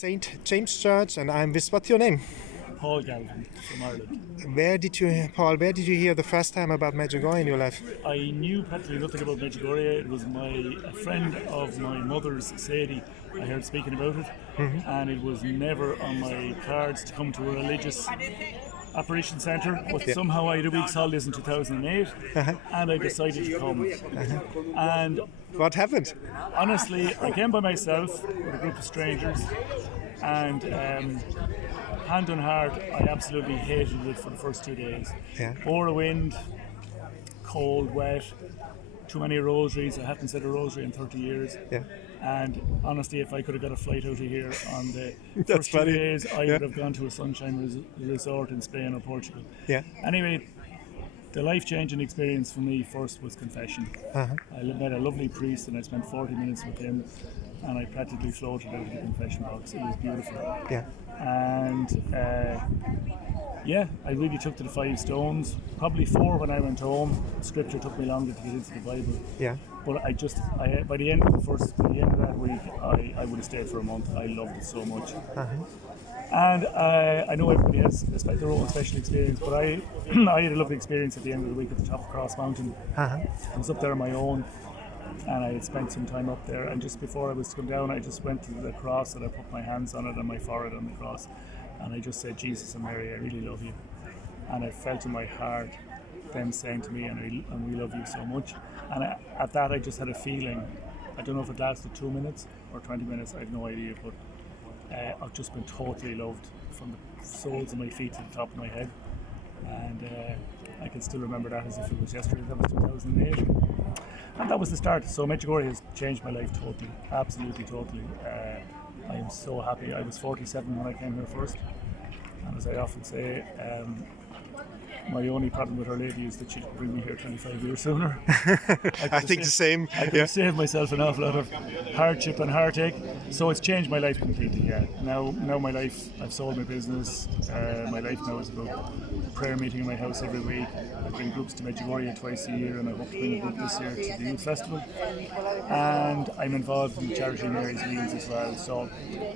St. James Church, and I'm with. What's your name? Paul Galvin from Ireland. Paul, where did you hear the first time about Medjugorje in your life? I knew practically nothing about Medjugorje. It was a friend of my mother's, Sadie. I heard speaking about it, and it was never on my cards to come to a religious apparition centre, but somehow I had a week's holidays in 2008, and I decided to come. And what happened? Honestly, I came by myself with a group of strangers, and hand on heart, I absolutely hated it for the first 2 days. Bore a wind, cold, wet, too many rosaries. I haven't said a rosary in 30 years. And honestly, if I could have got a flight out of here on the first 2 days, I would have gone to a sunshine resort in Spain or Portugal. Anyway, the life-changing experience for me first was confession. I met a lovely priest and I spent 40 minutes with him, and I practically floated out of the confession box. It was beautiful. And I really took to the 5 stones. Probably 4 when I went home. Scripture took me longer to get into the Bible. But by the end of that week, I would have stayed for a month. I loved it so much. And I know everybody has their own special experience, but I had a lovely experience at the end of the week at the top of Cross Mountain. I was up there on my own, and I had spent some time up there, and just before I was to come down, I just went to the cross and I put my hands on it and my forehead on the cross, and I just said, Jesus and Mary, I really love you. And I felt in my heart them saying to me, and we love you so much. And at that I just had a feeling, I don't know if it lasted 2 minutes or 20 minutes, I have no idea, but I've just been totally loved from the soles of my feet to the top of my head. And I can still remember that as if it was yesterday. That was 2008. And that was the start. So Medjugorje has changed my life totally, absolutely totally. I am so happy. I was 47 when I came here first. And as I often say, my only problem with Our Lady is that she didn't bring me here 25 years sooner. I think the same. I could have saved myself an awful lot of hardship and heartache. So it's changed my life completely, Now my life, I've sold my business. My life now is about a prayer meeting in my house every week. I bring groups to Medjugorje twice a year, and I hope to bring a group this year to the Youth Festival. And I'm involved in charity Mary's Meals as well. So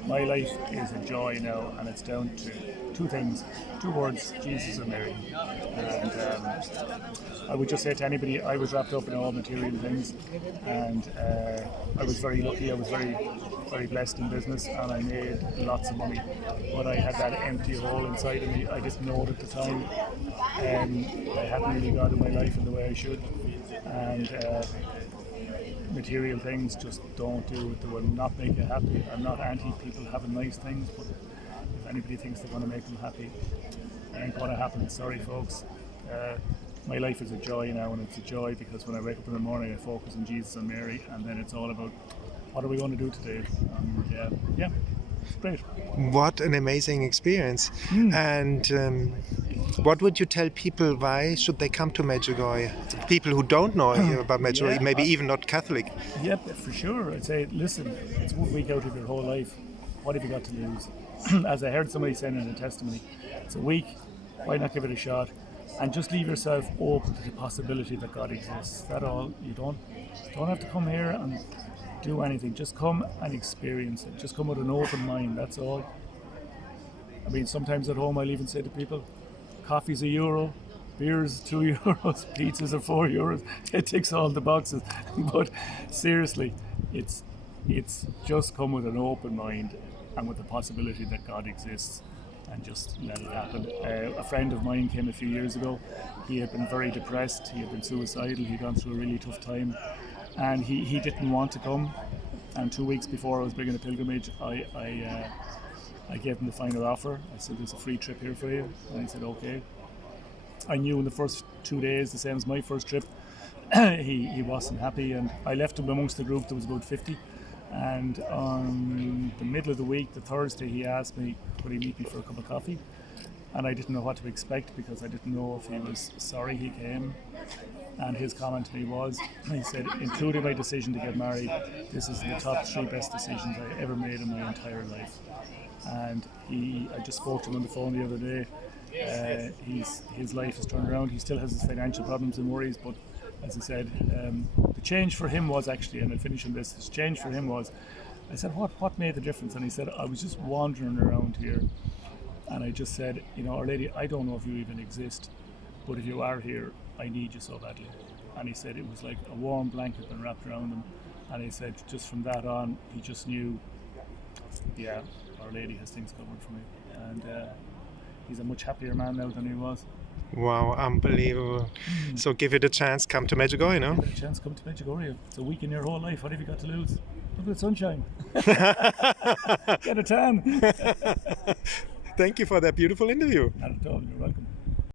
my life is a joy now, and it's down to 2 things, 2 words, Jesus and Mary. And I would just say to anybody, I was wrapped up in all material things, and I was very lucky. I was very, very blessed in business, and I made lots of money. But I had that empty hole inside of me. I didn't know it at the time. I hadn't really God in my life in the way I should. And material things just don't do it. They will not make you happy. I'm not anti people having nice things, but if anybody thinks they're going to make them happy, it ain't going to happen. Sorry, folks. My life is a joy now, and it's a joy because when I wake up in the morning, I focus on Jesus and Mary, and then it's all about what are we going to do today. And it's great. What an amazing experience. And what would you tell people, why should they come to Medjugorje? People who don't know about Medjugorje, maybe even not Catholic. Yep, for sure. I'd say, listen, it's 1 week out of your whole life. What have you got to lose? As I heard somebody saying in a testimony, it's a week, why not give it a shot? And just leave yourself open to the possibility that God exists. That's all. You don't have to come here and do anything. Just come and experience it. Just come with an open mind, that's all. I mean, sometimes at home I'll even say to people, coffee's €1, beer's €2, pizzas are €4. It ticks all the boxes. But seriously, it's just come with an open mind and with the possibility that God exists, and just let it happen. A friend of mine came a few years ago. He had been very depressed. He had been suicidal. He'd gone through a really tough time, and he didn't want to come. And 2 weeks before I was bringing a pilgrimage, I gave him the final offer. I said, there's a free trip here for you. And he said, okay. I knew in the first 2 days, the same as my first trip, he wasn't happy, and I left him amongst the group. There was about 50. And on the middle of the week, the Thursday, he asked me, would he meet me for a cup of coffee? And I didn't know what to expect because I didn't know if he was sorry he came. And his comment to me was, he said, including my decision to get married, this is the top 3 best decisions I ever made in my entire life. And I just spoke to him on the phone the other day. His life has turned around. He still has his financial problems and worries, but as I said, the change for him was actually, and I'll finish on this, the change for him was I said, what made the difference? And he said, I was just wandering around here, and I just said, Our Lady, I don't know if you even exist, but if you are here, I need you so badly. And he said it was like a warm blanket been wrapped around him. And he said just from that on, he just knew, Our Lady has things covered for me. And he's a much happier man now than he was. Wow, unbelievable. So give it a chance, come to Medjugorje, no? Give it a chance, come to Medjugorje. It's a week in your whole life. What have you got to lose? Look at the sunshine. Get a tan. Thank you for that beautiful interview. Not at all. You're welcome.